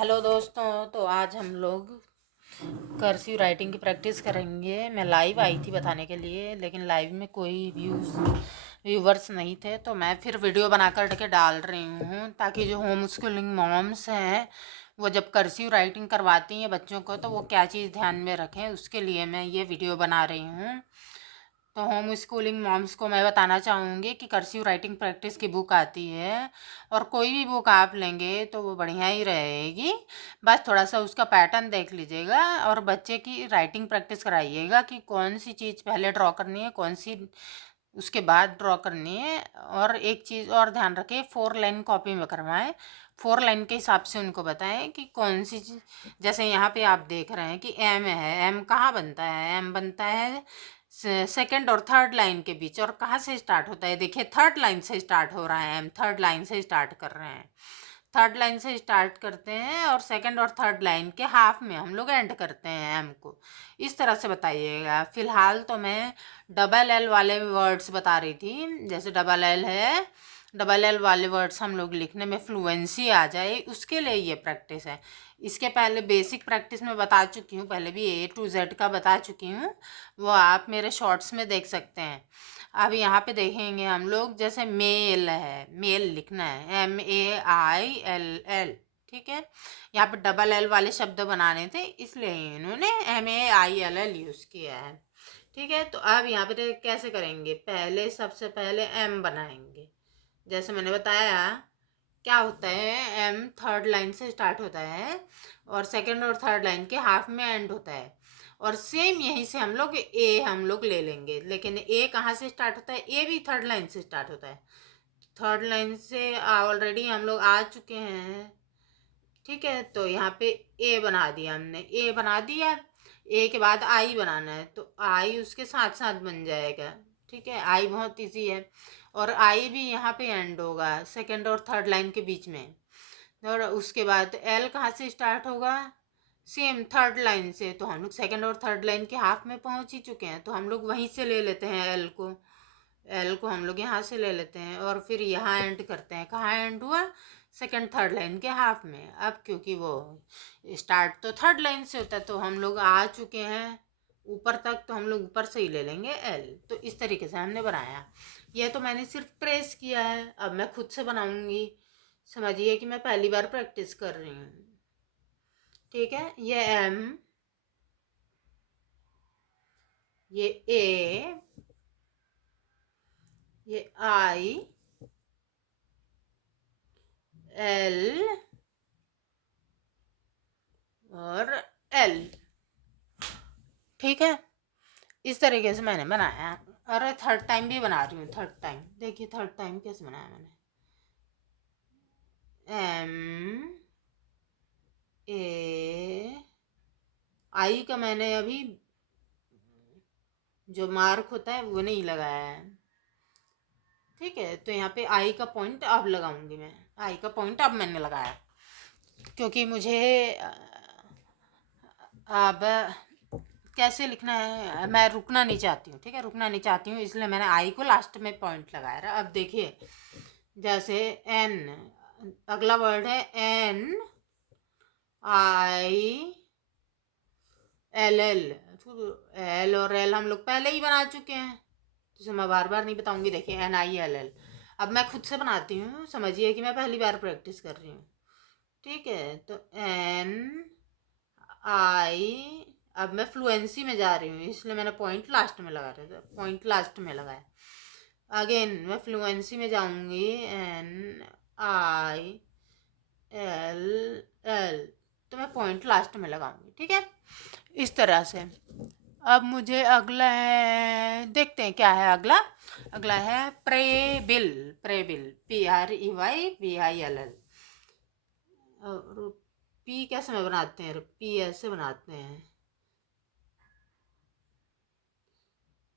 Hello दोस्तों, तो आज हम लोग कर्सिव राइटिंग की प्रैक्टिस करेंगे। मैं लाइव आई थी बताने के लिए, लेकिन लाइव में कोई व्यूवर्स नहीं थे, तो मैं फिर वीडियो बना कर के डाल रही हूँ ताकि जो होम स्कूलिंग मॉम्स हैं वो जब कर्सिव राइटिंग करवाती हैं बच्चों को तो वो क्या चीज़ ध्यान में रखें, उसके लिए मैं ये वीडियो बना रही हूँ। तो होम स्कूलिंग मॉम्स को मैं बताना चाहूँगी कि कर्सिव राइटिंग प्रैक्टिस की बुक आती है, और कोई भी बुक आप लेंगे तो वो बढ़िया ही रहेगी। बस थोड़ा सा उसका पैटर्न देख लीजिएगा और बच्चे की राइटिंग प्रैक्टिस कराइएगा कि कौन सी चीज़ पहले ड्रॉ करनी है, कौन सी उसके बाद ड्रॉ करनी है। और एक चीज़ और ध्यान रखें, 4 लाइन कॉपी में करवाएं। 4 लाइन के हिसाब से उनको बताएं कि कौन सी चीज़, जैसे यहाँ पे आप देख रहे हैं कि एम है, एम कहाँ बनता है? एम बनता है सेकंड और थर्ड लाइन के बीच। और कहाँ से स्टार्ट होता है? देखिए, थर्ड लाइन से स्टार्ट हो रहा है, एम थर्ड लाइन से स्टार्ट कर रहे हैं। थर्ड लाइन से स्टार्ट करते हैं और सेकंड और थर्ड लाइन के हाफ में हम लोग एंड करते हैं एम को। इस तरह से बताइएगा। फिलहाल तो मैं डबल एल वाले वर्ड्स बता रही थी, जैसे डबल एल है, डबल एल वाले वर्ड्स हम लोग लिखने में फ्लुएंसी आ जाए, उसके लिए ये प्रैक्टिस है। इसके पहले बेसिक प्रैक्टिस में बता चुकी हूँ, पहले भी A to Z का बता चुकी हूँ, वो आप मेरे शॉर्ट्स में देख सकते हैं। अब यहाँ पे देखेंगे हम लोग, जैसे मेल है, मेल लिखना है MAILL, ठीक है। यहाँ पे डबल एल वाले शब्द बनाने थे, इसलिए इन्होंने MAILL यूज़ किया है, ठीक है। तो अब यहाँ पे कैसे करेंगे? पहले सबसे पहले एम बनाएंगे, जैसे मैंने बताया। क्या होता है, एम थर्ड लाइन से स्टार्ट होता है और सेकंड और थर्ड लाइन के हाफ में एंड होता है। और सेम यहीं से हम लोग ले लेंगे, लेकिन ए कहाँ से स्टार्ट होता है? ए भी थर्ड लाइन से स्टार्ट होता है। थर्ड लाइन से ऑलरेडी हम लोग आ चुके हैं, ठीक है। तो यहाँ पे ए बना दिया हमने, ए बना दिया। ए के बाद आई बनाना है, तो आई उसके साथ साथ बन जाएगा, ठीक है। आई बहुत इजी है। और आई भी यहाँ पे एंड होगा सेकंड और थर्ड लाइन के बीच में। और उसके बाद एल कहाँ से स्टार्ट होगा? सेम थर्ड लाइन से। तो हम लोग सेकंड और थर्ड लाइन के हाफ में पहुँच ही चुके हैं, तो हम लोग वहीं से ले लेते हैं एल को। एल को हम लोग यहाँ से ले लेते हैं और फिर यहाँ एंड करते हैं। कहाँ एंड हुआ? सेकंड थर्ड लाइन के हाफ में। अब क्योंकि वो स्टार्ट तो थर्ड लाइन से होता है, तो हम लोग आ चुके हैं ऊपर तक, तो हम लोग ऊपर से ही ले लेंगे एल। तो इस तरीके से हमने बनाया। यह तो मैंने सिर्फ ट्रेस किया है, अब मैं खुद से बनाऊंगी। समझिए कि मैं पहली बार प्रैक्टिस कर रही हूँ, ठीक है। ये एम, ये ए, ये आई, एल और एल, ठीक है। इस तरीके से मैंने बनाया। अरे थर्ड टाइम भी बना रही हूँ। थर्ड टाइम देखिए, थर्ड टाइम कैसे बनाया मैंने। एम ए आई का मैंने अभी जो मार्क होता है वो नहीं लगाया है, ठीक है। तो यहाँ पे आई का पॉइंट अब लगाऊंगी मैं। आई का पॉइंट अब मैंने लगाया, क्योंकि मुझे अब कैसे लिखना है मैं रुकना नहीं चाहती हूँ, ठीक है। रुकना नहीं चाहती हूँ, इसलिए मैंने आई को लास्ट में पॉइंट लगाया रहा। अब देखिए, जैसे एन, अगला वर्ड है N I L L. L और एल हम लोग पहले ही बना चुके हैं, जिसे मैं बार बार नहीं बताऊंगी। देखिए, NILL। अब मैं खुद से बनाती हूँ, समझिए कि मैं पहली बार प्रैक्टिस कर रही हूँ, ठीक है। तो एन आई, अब मैं फ्लुएंसी में जा रही हूँ, इसलिए मैंने पॉइंट लास्ट में लगा रहा था, पॉइंट लास्ट में लगाया। अगेन मैं फ्लुएंसी में जाऊंगी, NILL, तो मैं पॉइंट लास्ट में लगाऊंगी, ठीक है। इस तरह से। अब मुझे अगला है, देखते हैं क्या है अगला। अगला है प्रेबिल। प्रेबिल, PREYBILL। और पी कैसे में बनाते हैं? पी ऐसे बनाते हैं।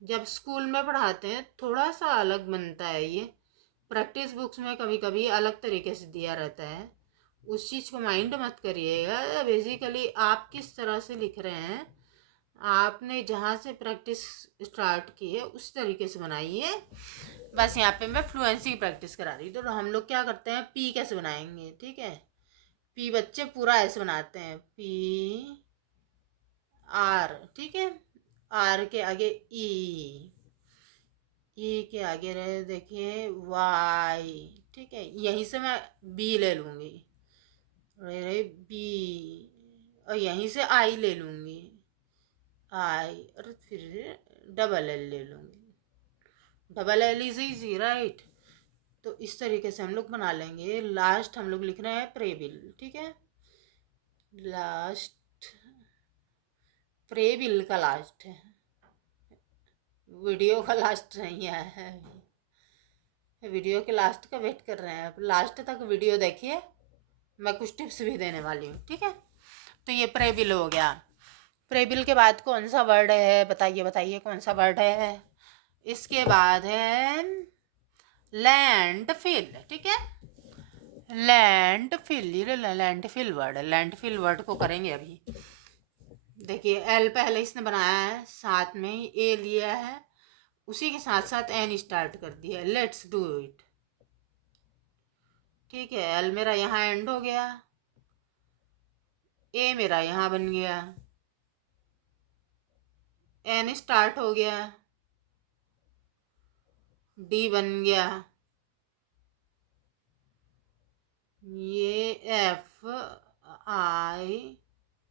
जब स्कूल में पढ़ाते हैं थोड़ा सा अलग बनता है ये, प्रैक्टिस बुक्स में कभी कभी अलग तरीके से दिया रहता है, उस चीज़ को माइंड मत करिएगा। बेसिकली आप किस तरह से लिख रहे हैं, आपने जहाँ से प्रैक्टिस स्टार्ट की है उस तरीके से बनाइए। बस यहाँ पे मैं फ्लुएंसी की प्रैक्टिस करा रही हूँ। तो हम लोग क्या करते हैं, पी कैसे बनाएंगे, ठीक है। पी बच्चे पूरा ऐसे बनाते हैं, पी आर, ठीक है। आर के आगे ई के आगे रहे देखिए वाई, ठीक है। यहीं से मैं बी ले लूँगी, रहे बी, और यहीं से आई ले लूँगी, आई, और फिर डबल एल ले लूँगी, double L is easy right. तो इस तरीके से हम लोग बना लेंगे। लास्ट हम लोग लिख रहे हैं प्रेबिल, ठीक है। लास्ट, प्रेबिल का लास्ट है, वीडियो का लास्ट नहीं है, वीडियो के लास्ट का वेट कर रहे हैं। लास्ट तक वीडियो देखिए, मैं कुछ टिप्स भी देने वाली हूँ, ठीक है। तो ये प्रेबिल हो गया। प्रेबिल के बाद कौन सा वर्ड है, बताइए बताइए कौन सा वर्ड है। इसके बाद है लैंडफिल, ठीक है। लैंडफिल, ये लैंडफिल वर्ड है। लैंडफिल वर्ड को करेंगे अभी। देखिए एल पहले इसने बनाया है, साथ में ही ए लिया है, उसी के साथ साथ एन स्टार्ट कर दिया। लेट्स डू इट, ठीक है। एल मेरा यहाँ एंड हो गया, ए मेरा यहाँ बन गया, एन स्टार्ट हो गया, डी बन गया, ये एफ आई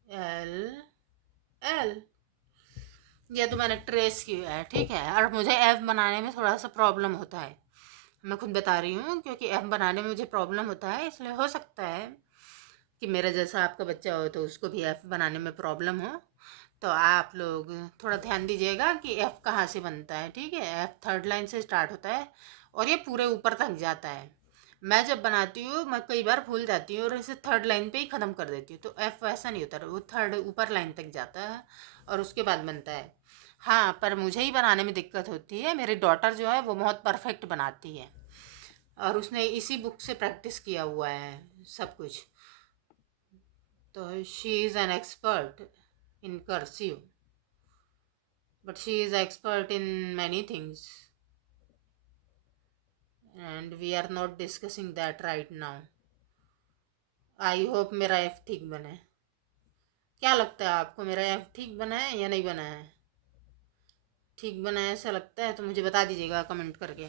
एल एल, ये तो मैंने ट्रेस किया है, ठीक है। और मुझे एफ बनाने में थोड़ा सा प्रॉब्लम होता है, मैं खुद बता रही हूँ, क्योंकि एफ बनाने में मुझे प्रॉब्लम होता है। इसलिए हो सकता है कि मेरा जैसा आपका बच्चा हो तो उसको भी एफ बनाने में प्रॉब्लम हो। तो आप लोग थोड़ा ध्यान दीजिएगा कि एफ कहाँ से बनता है, ठीक है। एफ थर्ड लाइन से स्टार्ट होता है और ये पूरे ऊपर तक जाता है। मैं जब बनाती हूँ मैं कई बार भूल जाती हूँ और इसे थर्ड लाइन पे ही ख़त्म कर देती हूँ। तो एफ वैसा नहीं होता, वो थर्ड ऊपर लाइन तक जाता है और उसके बाद बनता है। हाँ, पर मुझे ही बनाने में दिक्कत होती है। मेरी डॉटर जो है वो बहुत परफेक्ट बनाती है और उसने इसी बुक से प्रैक्टिस किया हुआ है सब कुछ। तो she is an expert in cursive, but she is expert in many things and we are not discussing that right now. I hope मेरा एफ ठीक बने। क्या लगता है आपको, मेरा एफ ठीक बना है या नहीं बना है? ठीक बना है ऐसा लगता है तो मुझे बता दीजिएगा कमेंट करके।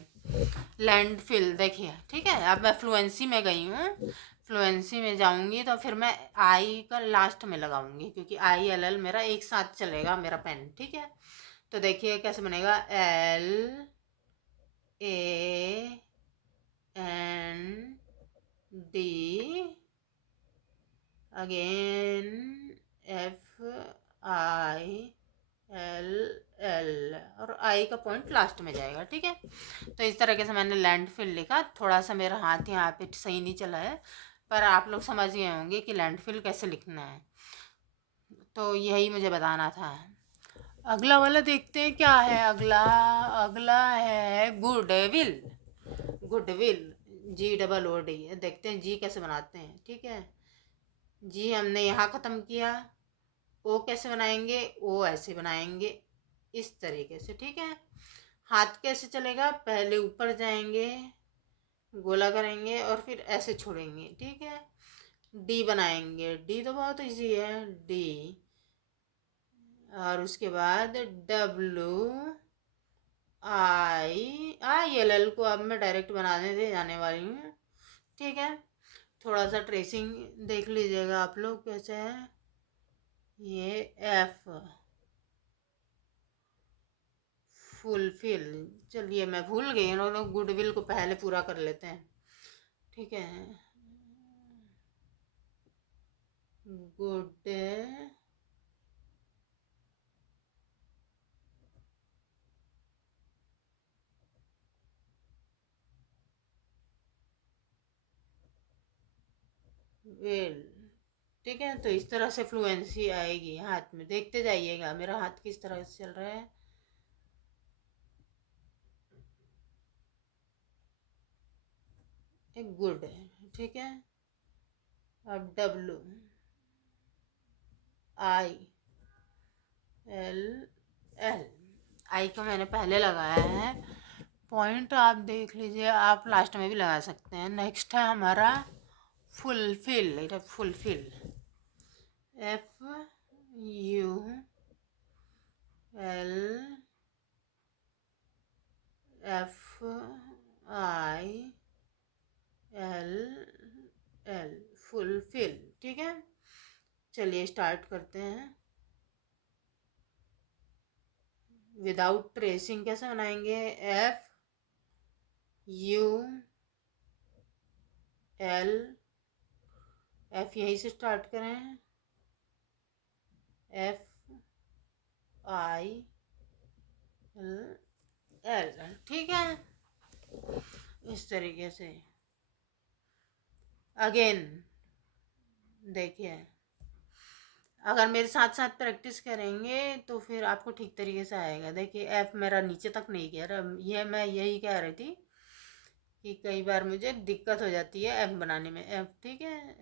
लैंडफिल देखिए, ठीक है। अब मैं फ्लुएंसी में गई हूँ, फ्लुएंसी में जाऊँगी तो फिर मैं आई का लास्ट में लगाऊंगी, क्योंकि आई एल एल मेरा एक साथ चलेगा मेरा पेन, ठीक है। तो देखिए कैसे बनेगा, L A N D again F I L L, और आई का पॉइंट लास्ट में जाएगा, ठीक है। तो इस तरीके से मैंने लैंडफिल लिखा। थोड़ा सा मेरा हाथ यहाँ पे सही नहीं चला है, पर आप लोग समझ गए होंगे कि लैंडफिल कैसे लिखना है। तो यही मुझे बताना था। अगला वाला देखते हैं क्या है। अगला अगला है गुडविल। गुडविल, जी डबल ओ डी। देखते हैं जी कैसे बनाते हैं, ठीक है। जी हमने यहाँ ख़त्म किया। ओ कैसे बनाएंगे, ओ ऐसे बनाएंगे इस तरीके से, ठीक है। हाथ कैसे चलेगा, पहले ऊपर जाएंगे, गोला करेंगे और फिर ऐसे छोड़ेंगे, ठीक है। डी बनाएंगे, डी तो बहुत इजी है, डी, और उसके बाद डब्लू आई एल एल को अब मैं डायरेक्ट बनाने दे जाने वाली हूँ, ठीक है। थोड़ा सा ट्रेसिंग देख लीजिएगा आप लोग कैसे है। ये एफ फुलफिल, चलिए मैं भूल गई, उन्होंने गुडविल को पहले पूरा कर लेते हैं, ठीक है। गुड विल, ठीक है। तो इस तरह से फ्लुएंसी आएगी हाथ में। देखते जाइएगा मेरा हाथ किस तरह से चल रहा है। एक गुड है, ठीक है। अब डब्लू आई एल एल, आई को मैंने पहले लगाया है पॉइंट, आप देख लीजिए, आप लास्ट में भी लगा सकते हैं। नेक्स्ट है हमारा फुलफिल, এটা फुलफिल, FULFIL, फुलफिल। ठीक है, चलिए स्टार्ट करते हैं। विदाउट ट्रेसिंग कैसे बनाएंगे? FUL, F यहीं से स्टार्ट करें, FIL, ठीक है, इस तरीके से। अगेन देखिए, अगर मेरे साथ साथ प्रैक्टिस करेंगे तो फिर आपको ठीक तरीके से आएगा। देखिए एफ मेरा नीचे तक नहीं गया, ये मैं यही कह रही थी कि कई बार मुझे दिक्कत हो जाती है एफ बनाने में। एफ, ठीक है,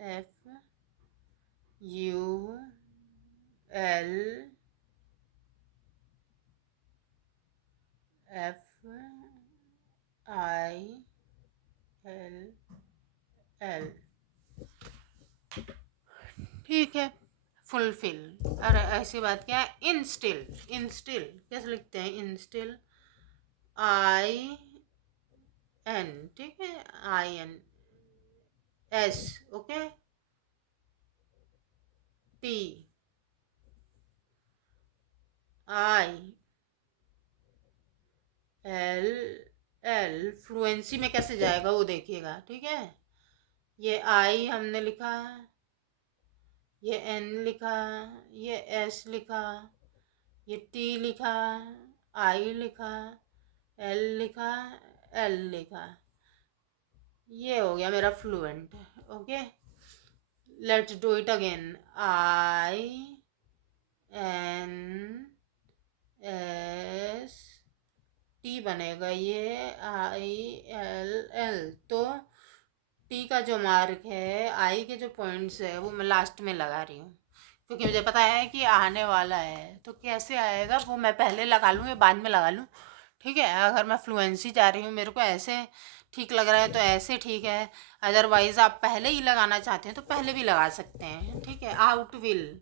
FULFIL, ठीक है, फुलफिल। अरे ऐसी बात क्या है? इंस्टिल, इंस्टिल कैसे लिखते हैं? इंस्टिल, IN, ठीक है, INS, ओके, TILL। फ्लुएंसी में कैसे जाएगा वो देखिएगा, ठीक है। ये I हमने लिखा, ये N लिखा, ये S लिखा, ये T लिखा, I लिखा, L लिखा, L लिखा, ये हो गया मेरा fluent. Okay, let's do it again. INS T बनेगा, ये ILL। तो टी का जो मार्क है, आई के जो पॉइंट्स है वो मैं लास्ट में लगा रही हूँ, क्योंकि मुझे पता है कि आने वाला है। तो कैसे आएगा वो मैं पहले लगा लूँ या बाद में लगा लूँ, ठीक है। अगर मैं फ्लुएंसी चाह रही हूँ, मेरे को ऐसे ठीक लग रहा है तो ऐसे ठीक है, अदरवाइज आप पहले ही लगाना चाहते हैं तो पहले भी लगा सकते हैं, ठीक है। आउटविल,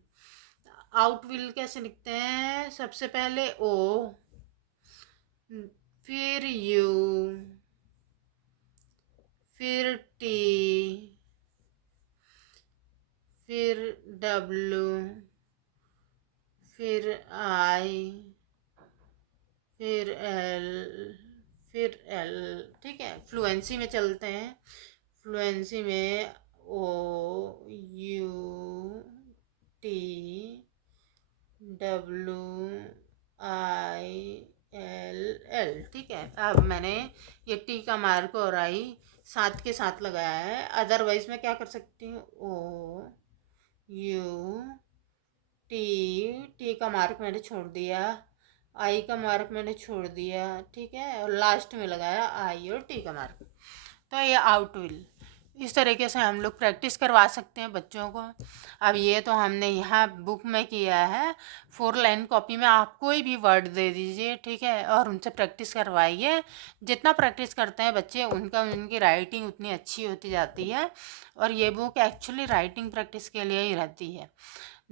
आउटविल कैसे लिखते हैं? सबसे पहले ओ, फिर यू, फिर टी, फिर डब्लू, फिर आई, फिर एल, फिर एल, ठीक है। फ्लुएंसी में चलते हैं। फ्लुएंसी में O, U, T, W, I, L, L, ठीक है। अब मैंने ये टी का मार्क और आई साथ के साथ लगाया है, अदरवाइज मैं क्या कर सकती हूँ? ओ, यू, टी का मार्क मैंने छोड़ दिया, आई का मार्क मैंने छोड़ दिया, ठीक है, और लास्ट में लगाया आई और टी का मार्क। तो ये आउटविल, इस तरीके से हम लोग प्रैक्टिस करवा सकते हैं बच्चों को। अब ये तो हमने यहाँ बुक में किया है, 4 लाइन कॉपी में आप कोई भी वर्ड दे दीजिए, ठीक है, और उनसे प्रैक्टिस करवाइए। जितना प्रैक्टिस करते हैं बच्चे, उनकी राइटिंग उतनी अच्छी होती जाती है। और ये बुक एक्चुअली राइटिंग प्रैक्टिस के लिए ही रहती है।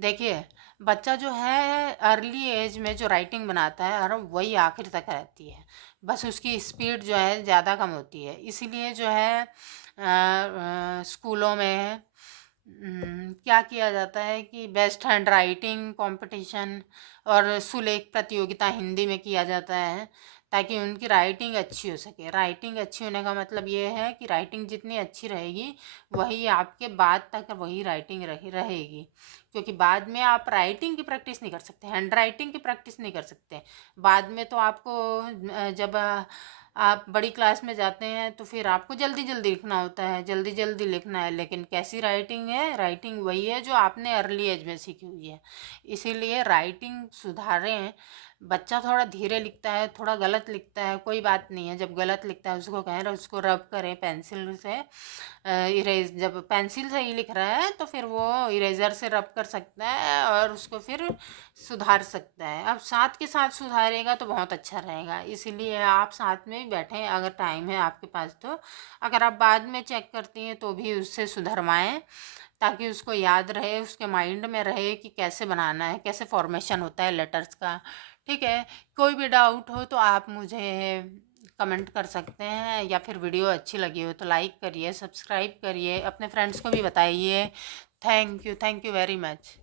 देखिए, बच्चा जो है अर्ली एज में जो राइटिंग बनाता है और वही आखिर तक रहती है, बस उसकी स्पीड जो है ज़्यादा कम होती है। इसीलिए जो है स्कूलों में क्या किया जाता है कि बेस्ट हैंड राइटिंग कंपटीशन और सुलेख प्रतियोगिता हिंदी में किया जाता है, ताकि उनकी राइटिंग अच्छी हो सके। राइटिंग अच्छी होने का मतलब ये है कि राइटिंग जितनी अच्छी रहेगी, वही आपके बाद तक वही राइटिंग रहेगी। क्योंकि बाद में आप राइटिंग की प्रैक्टिस नहीं कर सकते, हैंड राइटिंग की प्रैक्टिस नहीं कर सकते। बाद में तो आपको जब आप बड़ी क्लास में जाते हैं तो फिर आपको जल्दी जल्दी लिखना होता है, जल्दी जल्दी लिखना है। लेकिन कैसी राइटिंग है? राइटिंग वही है जो आपने अर्ली एज में सीखी हुई है। इसीलिए राइटिंग सुधारें, बच्चा थोड़ा धीरे लिखता है, थोड़ा गलत लिखता है, कोई बात नहीं है। जब गलत लिखता है उसको कहें, उसको रब करें पेंसिल से। इरेज जब पेंसिल से ही लिख रहा है तो फिर वो इरेज़र से रब कर सकता है और उसको फिर सुधार सकता है। अब साथ के साथ सुधारेगा तो बहुत अच्छा रहेगा, इसीलिए आप साथ में ही बैठें अगर टाइम है आपके पास तो। अगर आप बाद में चेक करती हैं तो भी उससे सुधरवाएं, ताकि उसको याद रहे, उसके माइंड में रहे कि कैसे बनाना है, कैसे फॉर्मेशन होता है लेटर्स का। ठीक है, कोई भी डाउट हो तो आप मुझे कमेंट कर सकते हैं, या फिर वीडियो अच्छी लगी हो तो लाइक करिए, सब्सक्राइब करिए, अपने फ्रेंड्स को भी बताइए। Thank you very much.